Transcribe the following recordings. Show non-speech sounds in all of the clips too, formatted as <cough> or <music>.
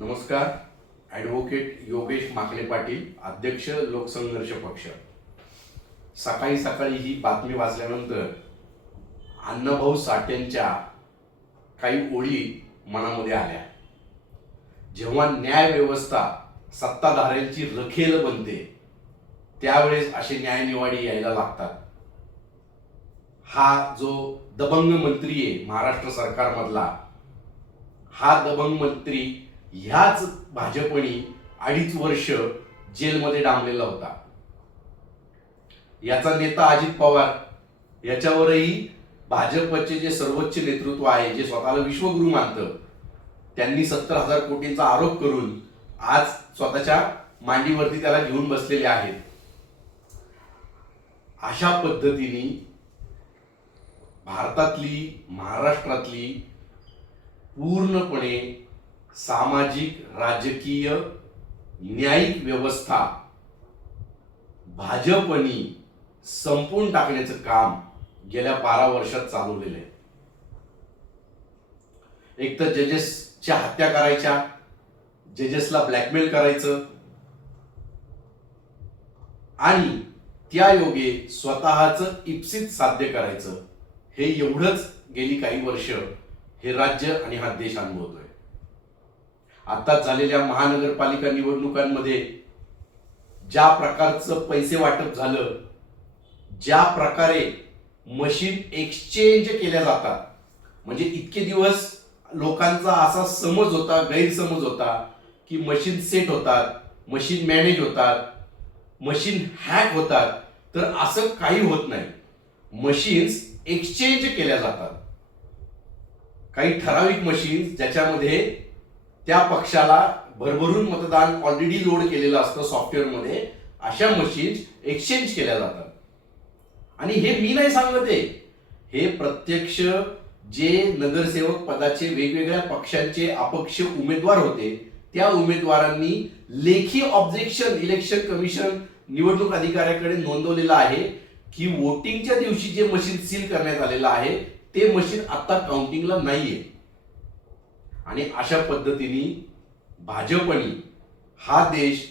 नमस्कार. ॲडव्होकेट योगेश माकले पाटील अध्यक्ष लोकसंघर्ष पक्ष. सकाळी सकाळी ही बातमी वाचल्यानंतर अण्णाभाऊ साठेंच्या काही ओळी मनामध्ये आल्या. जेव्हा न्याय व्यवस्था सत्ताधाऱ्यांची रखेल बनते त्यावेळेस असे न्यायनिवाडी यायला लागतात. हा जो दबंग मंत्री आहे महाराष्ट्र सरकारमधला हा दबंग मंत्री ह्याच भाजपने अडीच वर्ष जेलमध्ये डांबलेला होता. याचा नेता अजित पवार याच्यावरही भाजपचे जे सर्वोच्च नेतृत्व आहे जे स्वतःला विश्वगुरु मानतं त्यांनी सत्तर हजार कोटींचा आरोप करून आज स्वतःच्या मांडीवरती त्याला घेऊन बसलेले आहेत. अशा पद्धतीने भारतातली महाराष्ट्रातली पूर्णपणे सामाजिक राजकीय न्यायिक व्यवस्था भाजपनी संपून टाकण्याचं काम गेल्या बारा वर्षात चालवलेलं आहे. एक तर जजेसच्या हत्या करायच्या जजेसला ब्लॅकमेल करायचं आणि त्या योगे स्वतःच इप्सित साध्य करायचं. हे एवढंच गेली काही वर्ष हे राज्य आणि हा देश अनुभवतोय. आता झालेल्या महानगरपालिका निवडणुकांमध्ये ज्या प्रकारचं पैसे वाटप झालं ज्या प्रकारे मशीन एक्सचेंज केल्या जातात म्हणजे इतके दिवस लोकांचा असा समज होता गैरसमज होता की मशीन सेट होतात मशीन मॅनेज होतात मशीन हॅक होतात तर असं काही होत नाही. मशीन्स एक्सचेंज केल्या जातात. काही ठराविक मशीन्स ज्याच्यामध्ये त्या पक्षाला भरभरून मतदान ऑलरेडी लोड केलेलं असतं सॉफ्टवेअरमध्ये अशा मशीन्स एक्सचेंज केल्या जातात. आणि हे मी नाही सांगत आहे. हे प्रत्यक्ष जे नगरसेवक पदाचे वेगवेगळ्या पक्षांचे अपक्ष उमेदवार होते त्या उमेदवारांनी लेखी ऑब्जेक्शन इलेक्शन कमिशन निवडणूक अधिकाऱ्याकडे नोंदवलेलं आहे की वोटिंगच्या दिवशी जे मशीन सील करण्यात आलेलं आहे ते मशीन आता काउंटिंगला नाहीये. आणि अशा पद्धतीने भाजपने हा देश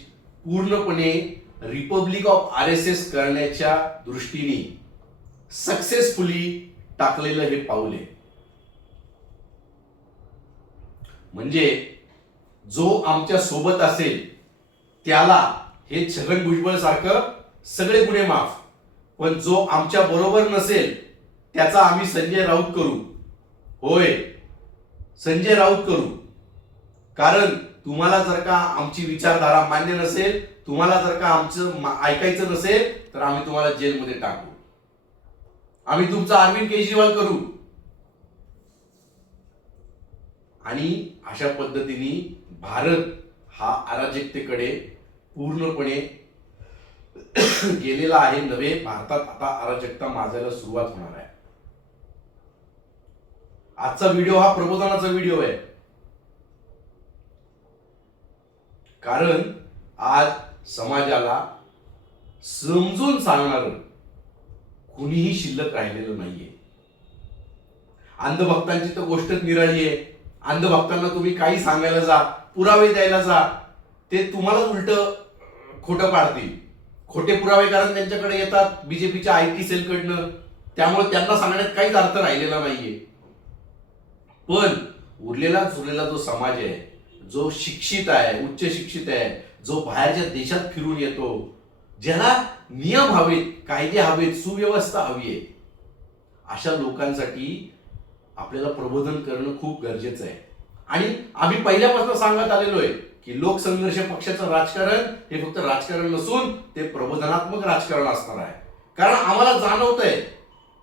पूर्णपणे republic of R S S करण्याच्या दृष्टीने सक्सेसफुली टाकलेलं हे पाऊल आहे. म्हणजे जो आमच्यासोबत असेल त्याला हे छगन भुजबळ सारखं सगळे गुन्हे माफ. पण जो आमच्या बरोबर नसेल त्याचा आम्ही संजय राऊत करू. होय. संजय राऊत करू. कारण तुम्हाला जर का आमची विचारधारा मान्य नसेल तुम्हाला जर का आमचं ऐकायचं नसेल तर आम्ही तुम्हाला जेलमध्ये टाकू. आम्ही तुमचा अरविंद केजरीवाल करू. आणि अशा पद्धतीने भारत हा अराजकतेकडे पूर्णपणे <coughs> गेलेला आहे नव्हे भारतात आता अराजकता माजायला सुरुवात होणार आहे. आजचा व्हिडिओ हा प्रबोधनाचा व्हिडिओ आहे. कारण आज समाजाला समजून सांगणार कुणीही शिल्लक राहिलेलं नाहीये. अंधभक्तांची तर गोष्टच निराळी आहे. अंधभक्तांना तुम्ही काही सांगायला जा पुरावे द्यायला जा ते तुम्हाला उलट खोटं पाडतील. खोटे पुरावे कारण त्यांच्याकडे येतात बीजेपीच्या आय टी सेलकडनं त्यामुळे त्यांना सांगण्यात काहीच अर्थ राहिलेला नाहीये. पण उरलेला झुरलेला जो समाज आहे जो शिक्षित आहे उच्च शिक्षित आहे जो बाहेरच्या देशात फिरून येतो ज्याला नियम हवेत कायदे हवेत सुव्यवस्था हवी आहे अशा लोकांसाठी आपल्याला प्रबोधन करणं खूप गरजेचं आहे. आणि आम्ही पहिल्यापासून सांगत आलेलो आहे की लोकसंघर्ष पक्षाचं राजकारण हे फक्त राजकारण नसून ते प्रबोधनात्मक राजकारण असणार आहे. कारण आम्हाला जाणवत आहे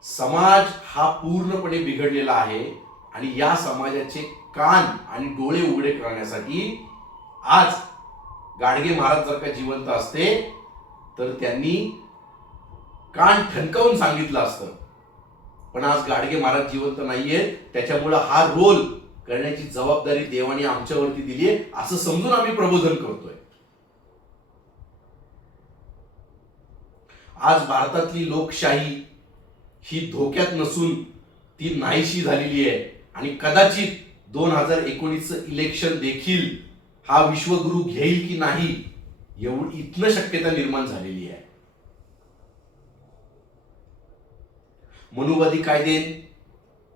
समाज हा पूर्णपणे बिघडलेला आहे. आणि या समाजाचे कान आणि डोळे उघडे करण्यासाठी आज गाडगे महाराज जर का जिवंत असते तर त्यांनी कान ठणकावून सांगितलं असतं. पण आज गाडगे महाराज जिवंत नाहीये त्याच्यामुळं हा रोल करण्याची जबाबदारी देवाने आमच्यावरती दिली आहे असं समजून आम्ही प्रबोधन करतोय. आज भारतातली लोकशाही ही धोक्यात नसून ती नाहीशी झालेली आहे. आणि कदाचित दोन हजार एकोणीसचं इलेक्शन देखील हा विश्वगुरु घेईल की नाही एवढी इथनं शक्यता निर्माण झालेली आहे. मनुवादी कायदे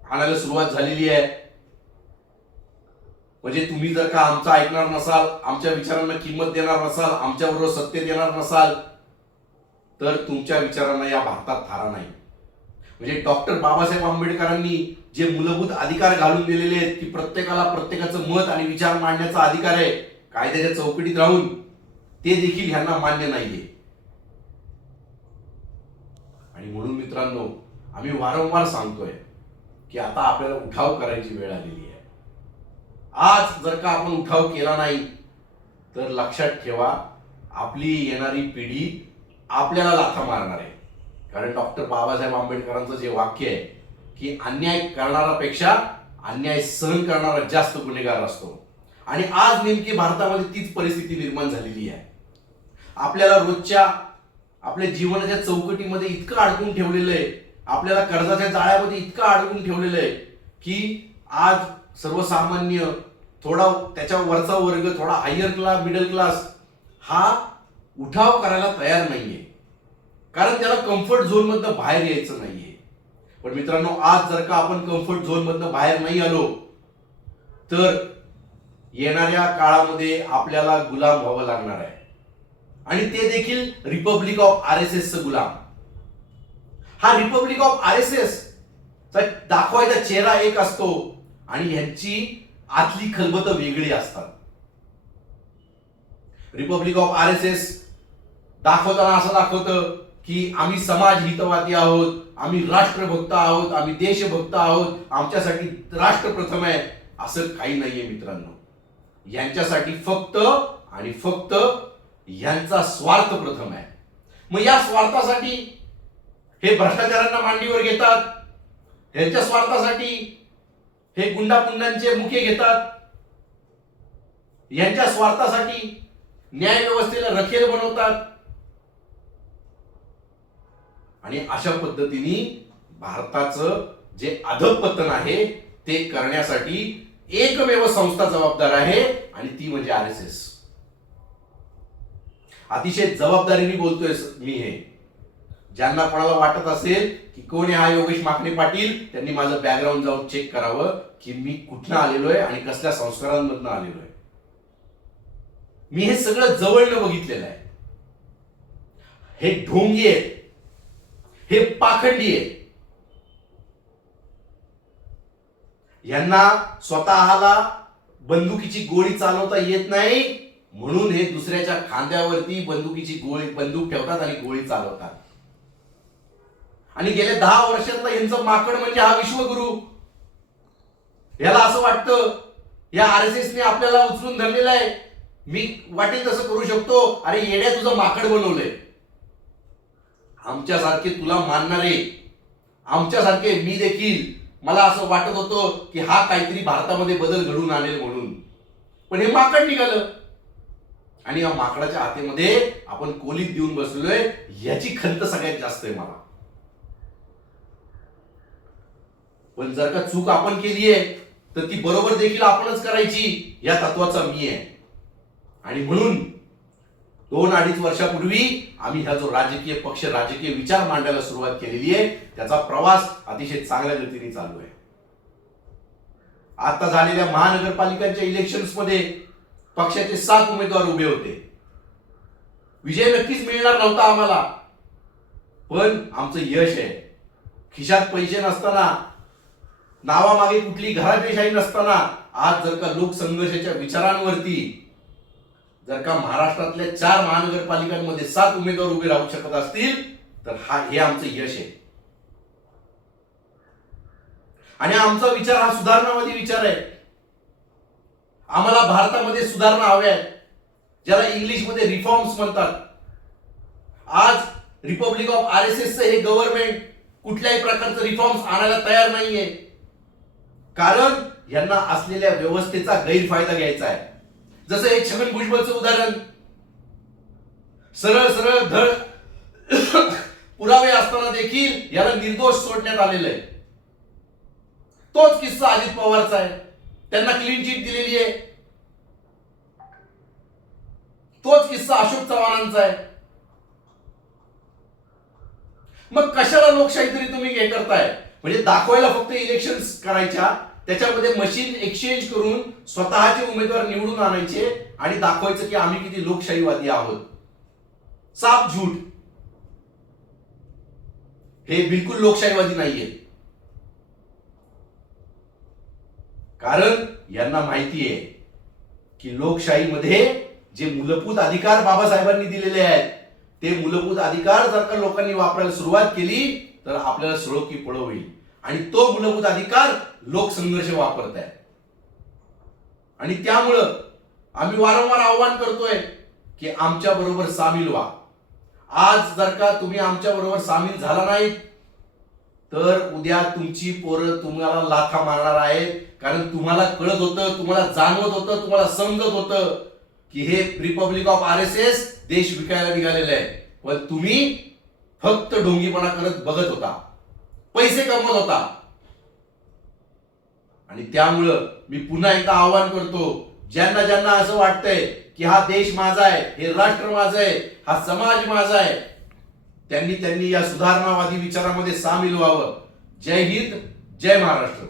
आणायला सुरुवात झालेली आहे. म्हणजे तुम्ही जर का आमचं ऐकणार नसाल आमच्या विचारांना किंमत देणार नसाल आमच्याबरोबर सत्य देणार नसाल तर तुमच्या विचारांना या भारतात थारा नाही. म्हणजे डॉक्टर बाबासाहेब आंबेडकरांनी जे मूलभूत अधिकार घालून दिलेले आहेत की प्रत्येकाला प्रत्येकाचं मत आणि विचार मांडण्याचा अधिकार आहे कायद्याच्या चौकटीत राहून ते देखील ह्यांना मान्य नाहीये. आणि म्हणून मित्रांनो आम्ही वारंवार सांगतोय की आता आपल्याला उठाव करायची वेळ आलेली आहे. आज जर का आपण उठाव केला नाही तर लक्षात ठेवा आपली येणारी पिढी आपल्याला लाथा मारणार आहे. कारण डॉक्टर बाबासाहेब आंबेडकरांचं जे वाक्य आहे की अन्याय करणारापेक्षा अन्याय सहन करणारा जास्त गुन्हेगार असतो. आणि आज नेमकी भारतामध्ये तीच परिस्थिती निर्माण झालेली आहे. आपल्याला रोजच्या आपल्या जीवनाच्या चौकटीमध्ये इतकं अडकून ठेवलेलं आहे आपल्याला कर्जाच्या जाळ्यामध्ये इतकं अडकून ठेवलेलं आहे की आज सर्वसामान्य थोडा त्याच्या वरचा वर्ग थोडा हायर क्लास मिडल क्लास हा उठाव करायला तयार नाहीये. कारण त्याला कम्फर्ट झोन मधनं बाहेर यायचं नाहीये. पण मित्रांनो आज जर का आपण कम्फर्ट झोन मधनं बाहेर नाही आलो तर येणाऱ्या काळामध्ये आपल्याला गुलाम व्हावं लागणार आहे. आणि ते देखील republic of R S S गुलाम. हा republic of R S S दाखवायचा चेहरा एक असतो आणि ह्यांची आतली खलबत वेगळी असतात. Republic of R S S दाखवताना असं दाखवतं की आम्ही समाज हितवादी आहोत आम्ही राष्ट्रभक्त आहोत आम्ही देशभक्त आहोत आमच्यासाठी राष्ट्र प्रथम आहे असं काही नाहीये मित्रांनो. यांच्यासाठी फक्त आणि फक्त यांचा स्वार्थ प्रथम आहे. मग या स्वार्थासाठी हे भ्रष्टाचारांना मांडीवर घेतात ह्यांच्या स्वार्थासाठी हे गुंडापुंडांचे मुखे घेतात यांच्या स्वार्थासाठी न्यायव्यवस्थेला रखेल बनवतात आणि अशा पद्धतीने भारताचं जे अधपतन आहे ते करण्यासाठी एकमेव संस्था जबाबदार आहे आणि ती म्हणजे आर एस एस. अतिशय जबाबदारीने बोलतोय मी हे. ज्यांना कोणाला वाटत असेल की कोण हा योगेश माकणे पाटील त्यांनी माझं बॅकग्राऊंड जाऊन चेक करावं की मी कुठनं आलेलो आहे आणि कसल्या संस्कारांमधनं आलेलो आहे. मी हे सगळं जवळनं बघितलेलं आहे. हे ढोंगी आहेत. हे पाखंडी आहे. यांना स्वतःला बंदुकीची गोळी चालवता येत नाही म्हणून हे दुसऱ्याच्या खांद्यावरती बंदुकीची गोळी बंदूक ठेवतात आणि गोळी चालवतात. आणि गेल्या दहा वर्षातला यांचं माकड म्हणजे हा विश्वगुरु. याला असं वाटतं या आर एस एसने आपल्याला उचलून धरलेलं आहे. मी वाटेल तसं करू शकतो. अरे येड्या तुझं माकड बनवलंय. आमच्यासारखे तुला मानणारे आमच्यासारखे मी देखील मला असं वाटत होतं की हा काहीतरी भारतामध्ये बदल घडून आणेल म्हणून. पण हे माकड निघालं. आणि या माकडाच्या हातेमध्ये आपण कोलीत देऊन बसलोय याची खंत सगळ्यात जास्त आहे मला. पण जर का चूक आपण केली आहे तर ती बरोबर देखील आपणच करायची या तत्वाचा मी आहे. आणि म्हणून दोन अडीच वर्षापूर्वी आम्ही हा जो राजकीय पक्ष राजकीय विचार मांडायला सुरुवात केलेली आहे त्याचा प्रवास अतिशय चांगल्या गतीने चालू आहे. आता झालेल्या महानगरपालिकांच्या इलेक्शन्समध्ये पक्षाचे सात उमेदवार उभे होते. विजय नक्कीच मिळणार नव्हता आम्हाला पण आमचं यश आहे. खिशात पैसे नसताना नावामागे कुठली घरापेशाही नसताना आज जर का लोकसंघर्षाच्या विचारांवरती जर का महाराष्ट्रातल्या चार महानगरपालिकांमध्ये सात उमेदवार उभे राहू शकत असतील तर हा हे आमचं यश आहे. आणि आमचा विचार हा सुधारणावादी विचार आहे. आम्हाला भारतामध्ये सुधारणा हव्या आहेत. ज्याला इंग्लिशमध्ये रिफॉर्म्स म्हणतात. आज republic of R S S हे गव्हर्नमेंट कुठल्याही प्रकारचं रिफॉर्म्स आणायला तयार नाहीये. कारण यांना असलेल्या व्यवस्थेचा गैरफायदा घ्यायचा आहे. जसं एक छगन भुजबळचं उदाहरण. सरळ सरळ धड पुरावे असताना देखील याला निर्दोष सोडण्यात आलेलं आहे. तोच किस्सा अजित पवारचा आहे. त्यांना क्लीन चिट दिलेली आहे. तोच किस्सा अशोक चव्हाणांचा आहे. मग कशाला लोकशाही तरी तुम्ही हे करताय? म्हणजे दाखवायला फक्त इलेक्शन करायच्या त्याच्यामध्ये मशीन एक्सचेंज करून स्वतःचे उमेदवार निवडून आणायचे आणि दाखवायचं की आम्ही किती लोकशाहीवादी आहोत. साफ झूट हे बिलकुल लोकशाहीवादी नाहीये. कारण यांना माहिती आहे की लोकशाहीमध्ये जे मूलभूत अधिकार बाबासाहेबांनी दिलेले आहेत ते मूलभूत अधिकार जर का लोकांनी वापरायला सुरुवात केली तर आपल्याला सळो की पळो होईल. आणि तो मूलभूत अधिकार लोकसंघर्ष वापरत आहे आणि त्यामुळं आम्ही वारंवार आव्हान करतोय की आमच्या बरोबर सामील व्हा. आज जर का तुम्ही आमच्या बरोबर सामील झाला नाहीत तर उद्या तुमची पोरं तुम्हाला लाथा मारणार आहेत. कारण तुम्हाला कळत होतं तुम्हाला जाणवत होतं तुम्हाला समजत होतं की हे republic of R S S देश विकायला निघालेले आहे. पण तुम्ही फक्त ढोंगीपणा करत बघत होता. पैसे कमवत होता. आणि त्यामुळं मी पुन्हा एकदा आवाहन करतो ज्यांना ज्यांना असं वाटतंय की हा देश माझा आहे हे राष्ट्र माझं आहे हा समाज माझा आहे त्यांनी त्यांनी या सुधारणावादी विचारामध्ये सामील व्हावं. जय हिंद जय महाराष्ट्र.